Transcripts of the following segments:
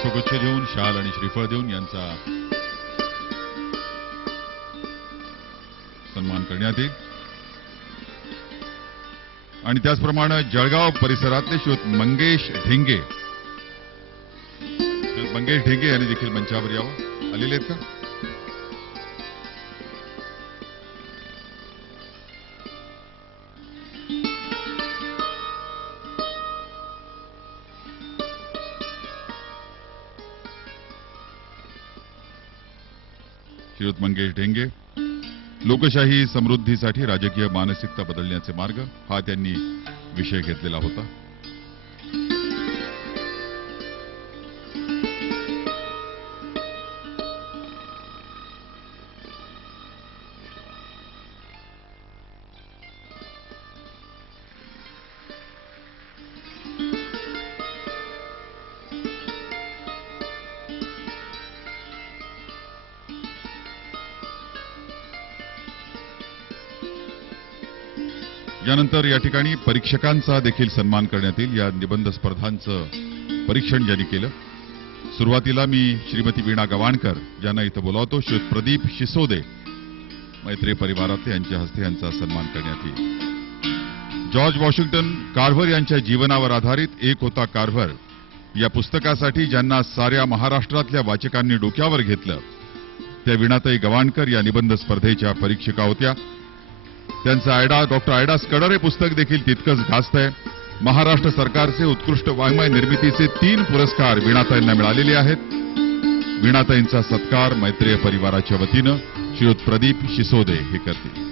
पुष्पगुच्छ देऊन, शाल आणि श्रीफळ देऊन यांचा सन्मान करण्यात येईल. आणि त्याचप्रमाणे जळगाव परिसरातले श्रीयुत मंगेश ढेंगे यांनी देखील मंचावर यावं. आलेले आहेत का? श्रीयुत मंगेश ढेंगे, लोकशाही समृद्धीसाठी राजकीय मानसिकता बदलण्याचे मार्ग, हा त्यांनी विषय घेतलेला होता. यानंतर या ठिकाणी परीक्षकांचा देखील सन्मान करण्यात येईल. या निबंध स्पर्धांचं परीक्षण ज्यांनी केलं, सुरुवातीला मी श्रीमती वीणा गवाणकर ज्यांना इथं बोलावतो, श्री प्रदीप शिसोदे मैत्री परिवारातले यांच्या हस्ते यांचा सन्मान करण्यात येईल. जॉर्ज वॉशिंग्टन कार्व्हर यांच्या जीवनावर आधारित एक होता कार्व्हर या पुस्तकासाठी ज्यांना साऱ्या महाराष्ट्रातल्या वाचकांनी डोक्यावर घेतलं, त्या वीणाताई गवाणकर या निबंध स्पर्धेच्या परीक्षिका होत्या. त्यांचं डॉक्टर आयडा स्कडर हे पुस्तक देखील तितकंच गाजत आहे. महाराष्ट्र सरकारचे उत्कृष्ट वाङ्मय निर्मितीचे 3 पुरस्कार वीणाताईंना मिळालेले आहेत. वीणाताईंचा सत्कार मैत्रेय परिवाराच्या वतीनं श्रीयुत प्रदीप शिसोदे हे करतील.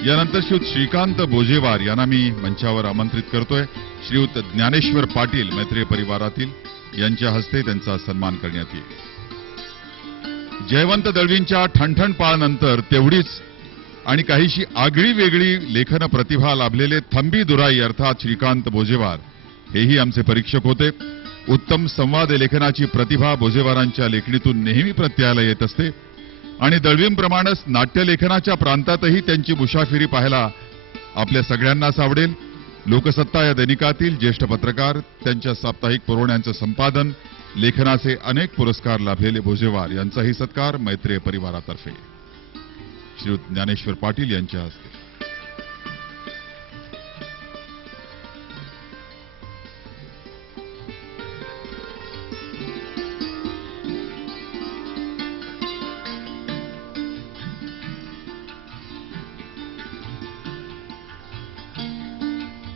यानंतर श्रीयुत श्रीकांत बोजेवार यांना मी मंचावर आमंत्रित करतोय. श्रीयुत ज्ञानेश्वर पाटील मैत्रेय परिवारातील यांच्या हस्ते त्यांचा सन्मान करण्यात येईल. जयवंत दळवींच्या ठणठणपाळनंतर तेवढीच आणि काहीशी आगळी वेगळी लेखन प्रतिभा लाभलेले थंबी दुराई अर्थात श्रीकांत बोजेवार हेही आमचे परीक्षक होते. उत्तम संवाद लेखनाची प्रतिभा बोजेवारांच्या लेखणीतून नेहमी प्रत्ययाला येत असते आणि दळवींप्रमाणेच नाट्यलेखनाच्या प्रांतातही त्यांची मुसाफिरी पाहायला आपल्या सगळ्यांनाच आवडेल. लोकसत्ता या दैनिकातील ज्येष्ठ पत्रकार, त्यांच्या साप्ताहिक पुरवण्यांचं संपादन, लेखनाचे अनेक पुरस्कार लाभलेले बोजेवार यांचाही सत्कार मैत्रेय परिवारातर्फे श्रीयुत ज्ञानेश्वर पाटील यांच्या हस्ते.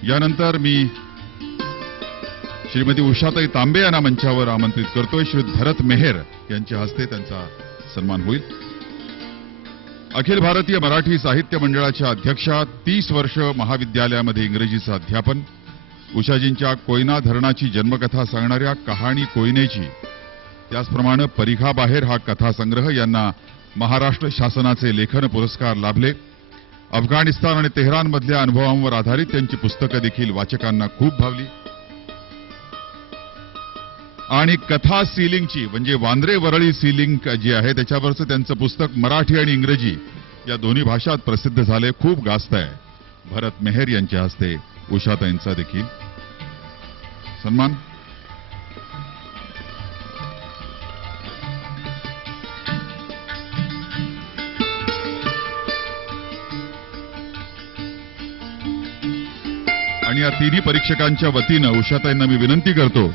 यानंतर मी श्रीमती उषाताई तांबे यांना मंचावर आमंत्रित करतोय. श्री भरत मेहर यांच्या हस्ते त्यांचा सन्मान होईल. अखिल भारतीय मराठी साहित्य मंडळाच्या अध्यक्षा, 30 वर्ष महाविद्यालयामध्ये इंग्रजीचं अध्यापन, उषाजींच्या कोयना धरणाची जन्मकथा सांगणाऱ्या कहाणी कोयनेची, त्याचप्रमाणे परिघाबाहेर हा कथासंग्रह यांना महाराष्ट्र शासनाचे लेखन पुरस्कार लाभले. अफगाणिस्तान आणि तेहरानमधल्या अनुभवांवर आधारित त्यांची पुस्तकं देखील वाचकांना खूप भावली. आणि कथा सीलिंगची म्हणजे वांद्रे वरळी सीलिंग जी आहे त्याच्यावरचं त्यांचं पुस्तक मराठी आणि इंग्रजी या दोन्ही भाषात प्रसिद्ध झाले, खूप गाजत आहे. भरत मेहर यांच्या हस्ते उषाताईंचा देखील सन्मान. आणि या तिन्ही परीक्षकांच्या वतीनं उषाताईंना मी विनंती करतो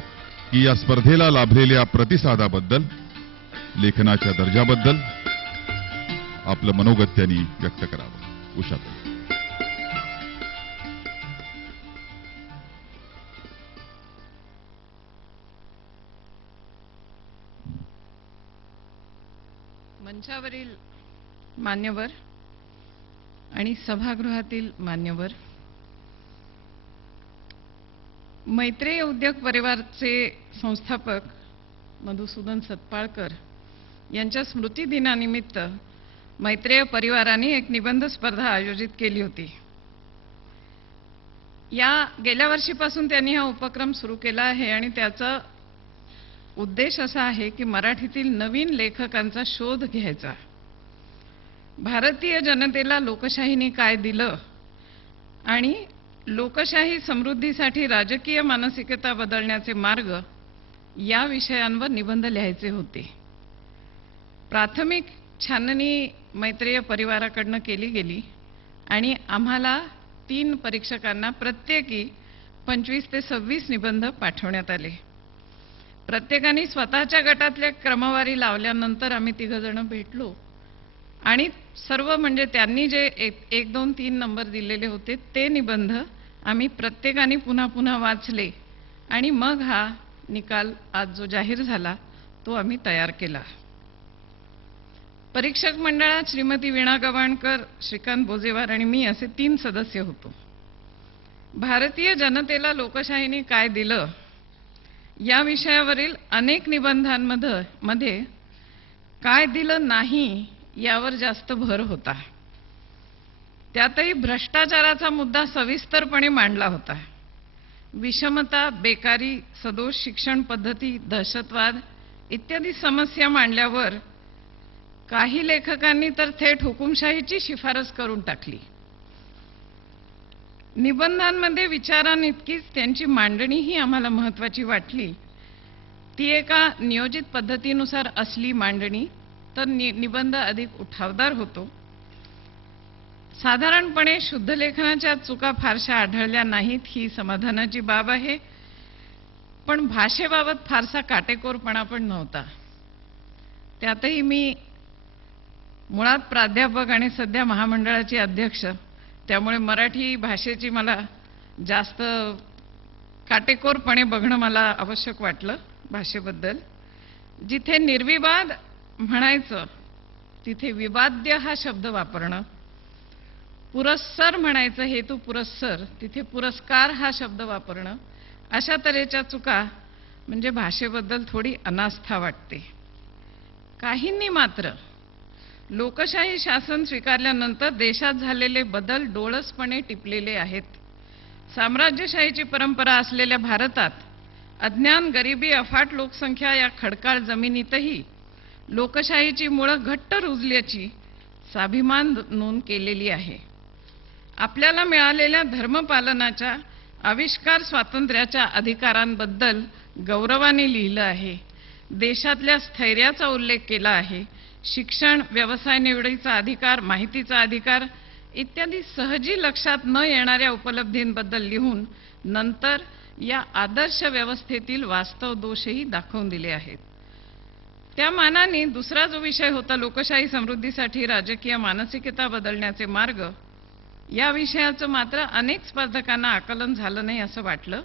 की या स्पर्धेला लाभलेल्या प्रतिसादाबद्दल, लेखनाच्या दर्जाबद्दल आपलं मनोगत त्यांनी व्यक्त करावं. उषाताई. मंचावरील मान्यवर आणि सभागृहातील मान्यवर, मैत्रेय उद्योग परिवारचे संस्थापक मधुसूदन सतपाळकर यांच्या स्मृती दिनानिमित्त मैत्रेय परिवाराने एक निबंध स्पर्धा आयोजित केली होती. गेल्या वर्षीपासून त्यांनी हा उपक्रम सुरू केला आहे आणि त्याचा उद्देश असा आहे की मराठीतील नवीन लेखकांचा शोध घ्यायचा. भारतीय जनतेला लोकशाहीने काय दिलं आणि लोकशाही समृद्धीसाठी राजकीय मानसिकता बदलण्याचे मार्ग या विषयांवर निबंध लिहायचे होते. प्राथमिक छाननी मैत्रेय परिवाराकडून केली गेली आणि आम्हाला 3 परीक्षकांना प्रत्येकी 25 ते 26 निबंध पाठवण्यात आले. प्रत्येकाने स्वतःच्या गटातल्या क्रमवारी लावल्यानंतर आम्ही 3 जण भेटलो आणि सर्व म्हणजे त्यांनी जे 1, 2, 3 नंबर दिलेले होते ते निबंध आम्ही प्रत्येकाने पुन्हा पुन्हा वाचले आणि मग हा निकाल आज जो जाहीर झाला तो आम्ही तयार केला. परीक्षक मंडळात श्रीमती वीणा गवाणकर, श्रीकांत बोजेवार आणि मी असे 3 सदस्य होतो. भारतीय जनतेला लोकशाहीने काय दिलं या विषयावरील अनेक निबंधांमध्ये काय दिलं नाही यावर जास्त भर होता. त्यातही भ्रष्टाचाराचा मुद्दा सविस्तरपणे मांडला होता. विषमता, बेकारी, सदोष शिक्षण पद्धती, दहशतवाद इत्यादी समस्या मांडल्यावर काही लेखकांनी तर थेट हुकुमशाहीची शिफारस करून टाकली. निबंधांमध्ये विचारांइतकीच त्यांची मांडणीही आम्हाला महत्त्वाची वाटली. ती एका नियोजित पद्धतीनुसार असली मांडणी तर निबंध अधिक उठावदार होतो. साधारणपणे शुद्ध लेखनाच्या चुका फारशा आढळल्या नाहीत ही समाधानाची बाब आहे, पण भाषेबाबत फारसा काटेकोरपणा पण नव्हता. त्यातही मी मुळात प्राध्यापक आणि सध्या महामंडळाची अध्यक्ष, त्यामुळे मराठी भाषेची मला जास्त काटेकोरपणे बघणं मला आवश्यक वाटलं. भाषेबद्दल जिथे निर्विवाद म्हणायचं तिथे विवाद्य हा शब्द वापरणं, पुरस्सर म्हणायचं हेतू पुरस्सर तिथे पुरस्कार हा शब्द वापरणं, अशा तऱ्हेच्या चुका म्हणजे भाषेबद्दल थोडी अनास्था वाटते. काहींनी मात्र लोकशाही शासन स्वीकारल्यानंतर देशात झालेले बदल डोळसपणे टिपलेले आहेत. साम्राज्यशाहीची परंपरा असलेल्या भारतात अज्ञान, गरिबी, अफाट लोकसंख्या या खडकाळ जमिनीतही लोकशाहीची मुळं घट्ट रुजल्याची स्वाभिमान नोंद केलेली आहे. आपल्याला मिळालेल्या धर्मपालनाच्या, आविष्कार स्वातंत्र्याच्या अधिकारांबद्दल गौरवाने लिहिलं आहे. देशातल्या स्थैर्याचा उल्लेख केला आहे. शिक्षण, व्यवसाय निवडीचा अधिकार, माहितीचा अधिकार इत्यादी सहजी लक्षात न येणाऱ्या उपलब्धींबद्दल लिहून नंतर या आदर्श व्यवस्थेतील वास्तव दोषही दाखवून दिले आहेत. त्या मानाने दुसरा जो विषय होता लोकशाही समृद्धीसाठी राजकीय मानसिकता बदलण्याचे मार्ग, या विषयाचं मात्र अनेक स्पर्धकांना आकलन झालं नाही असं वाटलं.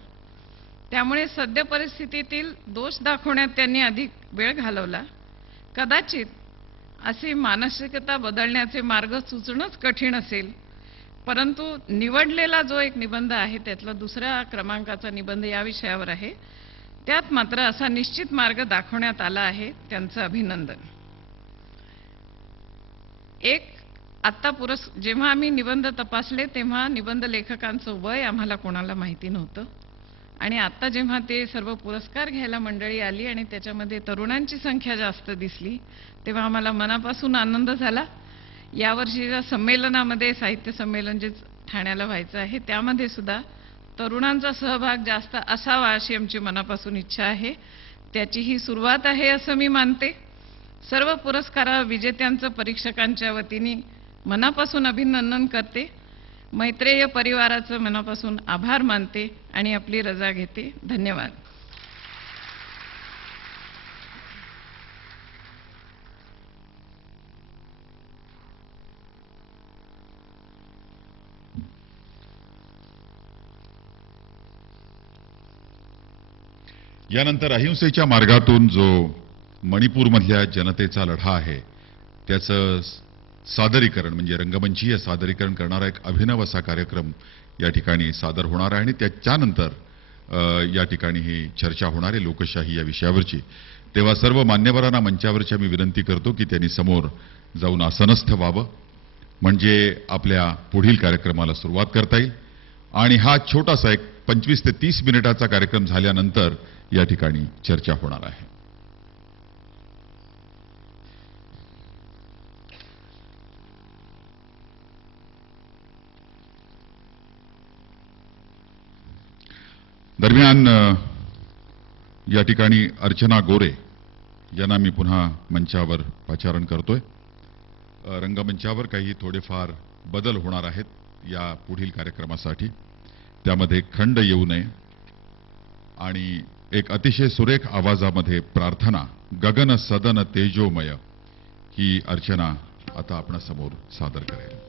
त्यामुळे सद्य परिस्थितीतील दोष दाखवण्यात त्यांनी अधिक वेळ घालवला. कदाचित अशी मानसिकता बदलण्याचे मार्ग सुचणंच कठीण असेल, परंतु निवडलेला जो एक निबंध आहे त्यातला 2ऱ्या क्रमांकाचा निबंध या विषयावर आहे. त्यात मात्र असा निश्चित मार्ग दाखवण्यात आला आहे. त्यांचं अभिनंदन. जेव्हा आम्ही निबंध तपासले तेव्हा निबंध लेखकांचं वय आम्हाला कोणाला माहिती नव्हतं आणि आता जेव्हा ते सर्व पुरस्कार घ्यायला मंडळी आली आणि त्याच्यामध्ये तरुणांची संख्या जास्त दिसली तेव्हा आम्हाला मनापासून आनंद झाला. यावर्षीच्या संमेलनामध्ये, साहित्य संमेलन जे ठाण्याला व्हायचं आहे, त्यामध्ये सुद्धा तरुणांचा सहभाग जास्त असावा अशी आमची मनापासून इच्छा आहे. त्याची ही सुरुवात आहे असं मी मानते. सर्व पुरस्कार विजेत्यांचं परीक्षकांच्या वतीने मनापासून अभिनंदन करते. मैत्रेय परिवाराचं मनापासून आभार मानते आणि आपली रजा घेते. धन्यवाद. यानंतर अहिंसेच्या मार्गातून जो मणिपूरमधल्या जनतेचा लढा आहे त्याचं सादरीकरण म्हणजे रंगमंचीय सादरीकरण करणारा एक अभिनव असा कार्यक्रम या ठिकाणी सादर होणार आहे आणि त्याच्यानंतर या ठिकाणी ही चर्चा होणार आहे लोकशाही या विषयावरची. तेव्हा सर्व मान्यवरांना मंचावरच्या मी विनंती करतो की त्यांनी समोर जाऊन आसनस्थ व्हावं, म्हणजे आपल्या पुढील कार्यक्रमाला सुरुवात करता येईल. आणि हा छोटासा एक 25 ते 30 मिनिटाचा कार्यक्रम झाल्यानंतर या ठिकाणी चर्चा होणार आहे. दरम्यान या ठिकाणी अर्चना गोरे यांना मी पुन्हा मंचावर पाचारण करतोय. रंगमंचावर काही थोडेफार बदल होणार आहेत या पुढील कार्यक्रमासाठी. त्यामध्ये खंड येऊ नये आणि एक अतिशय सुरेख आवाजामध्ये प्रार्थना गगन सदन तेजोमय ही अर्चना आता आपणासमोर सादर करेल.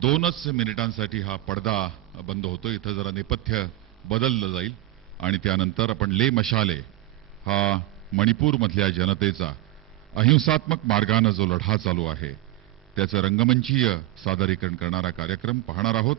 दोनच मिनिटांसाठी हा पडदा बंद होतो. इथं जरा नेपथ्य बदललं जाईल आणि त्यानंतर आपण ले मशाले हा मणिपूरमधल्या जनतेचा अहिंसात्मक मार्गाने जो लढा चालू आहे त्याचं रंगमंचीय सादरीकरण करणारा कार्यक्रम पाहणार आहोत.